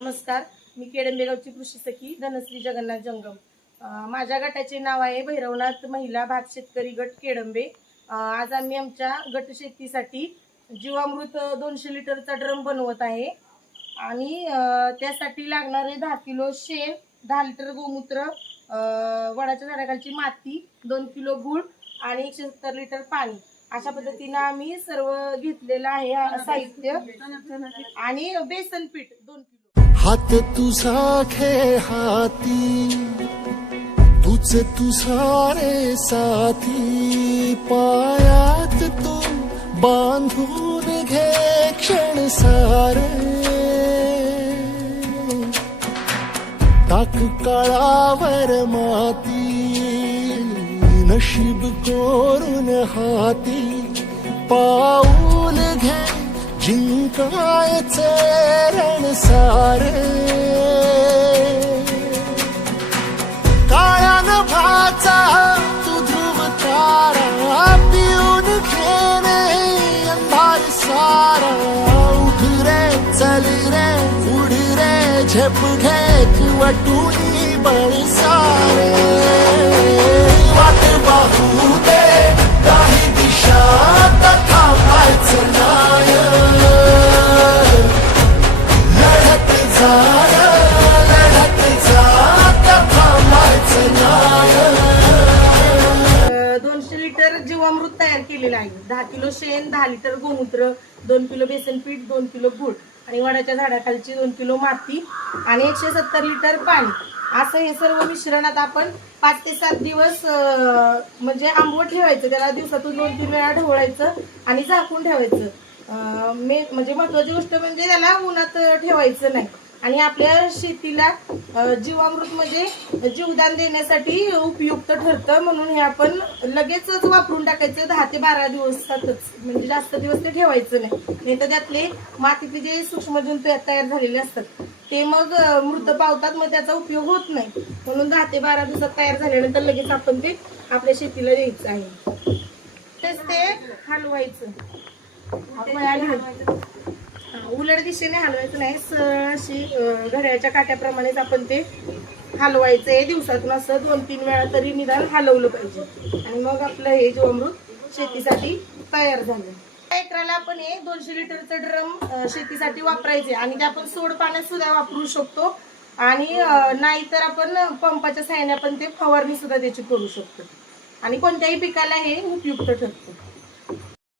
नमस्कार, मी केडंबेगावची कृषी सखी धनश्री जगन्नाथ जंगम। माझ्या गटाचे नाव आहे भैरवनाथ महिला भात शेतकरी गट केडंबे। आज आम्ही आमच्या गट शेतीसाठी जीवामृत 200 लिटरचा ड्रम बनवत आहे आणि त्यासाठी लागणारे 10 किलो शेण, 10 लिटर गोमूत्र, वडाच्या झाडाखालची माती, 2 किलो गूळ आणि 170 लिटर पाणी अशा पद्धतीने आम्ही सर्व घेतलेलं आहे साहित्य। आणि बेसन पीठ 2 किलो। हात तुझा खे हाती तुझ तुझा रे साथी, पायात तू बांधून घे क्षण सारे, टाक काळावर माती नशीब कोरून हाती, पाऊल घे जिंकायचे रण सारे, काळ्या नभाचा तू ध्रुव तारा, पिऊन घेणे अंधार सारा, उठ रे चल रे उड रे झेप घे वटुनी बळ सारे, वाट पाहू दे काही दिशा तथा पायचं नाय, लढत जा तथा पायचं नाय। 200 लिटर जीवामृत तयार केलेलं आहे। 10 किलो शेण, 10 लिटर गोमूत्र, 2 किलो बेसन पीठ, 2 किलो गूळ आणि वडाच्या झाडाखालची 2 किलो माती आणि 170 लिटर पाणी असं हे सर्व मिश्रणात आपण 5 ते 7 दिवस म्हणजे आंबवट ठेवायचं। त्याला दिवसातून 2-3 वेळा ढवळायचं आणि झाकून ठेवायचं। म्हणजे महत्वाची गोष्ट म्हणजे त्याला उन्हात ठेवायचं नाही। आणि आपल्या शेतीला जीवामृत म्हणजे जीवदान देण्यासाठी उपयुक्त ठरतं, म्हणून हे आपण लगेचच वापरून टाकायचं 10 ते 12 दिवसातच, म्हणजे जास्त दिवस ते ठेवायचं नाही तर त्यातले मातीतले जे सूक्ष्मजंतू तयार झालेले असतात ते मग मृत पावतात, मग त्याचा उपयोग होत नाही। म्हणून 10 ते 12 दिवसात तयार झाल्यानंतर लगेच आपण ते आपल्या शेतीला द्यायचं आहे। तेच ते हलवायचं, उलट दिशेने हलवायचं नाही, अशी घड्याळ्याच्या काट्याप्रमाणेच आपण ते हलवायचंय। दिवसातून असं 2-3 वेळा तरी निदान हलवलं पाहिजे आणि मग आपलं हे जीवामृत शेतीसाठी तयार झालं। एकराला आपण हे 200 लिटरचं ड्रम शेतीसाठी वापरायचे आणि ते आपण सोड पाण्यात सुद्धा वापरू शकतो आणि नाहीतर आपण पंपाच्या सहाय्याने आपण ते फवारणी सुद्धा त्याची करू शकतो आणि कोणत्याही पिकाला हे उपयुक्त ठरतं।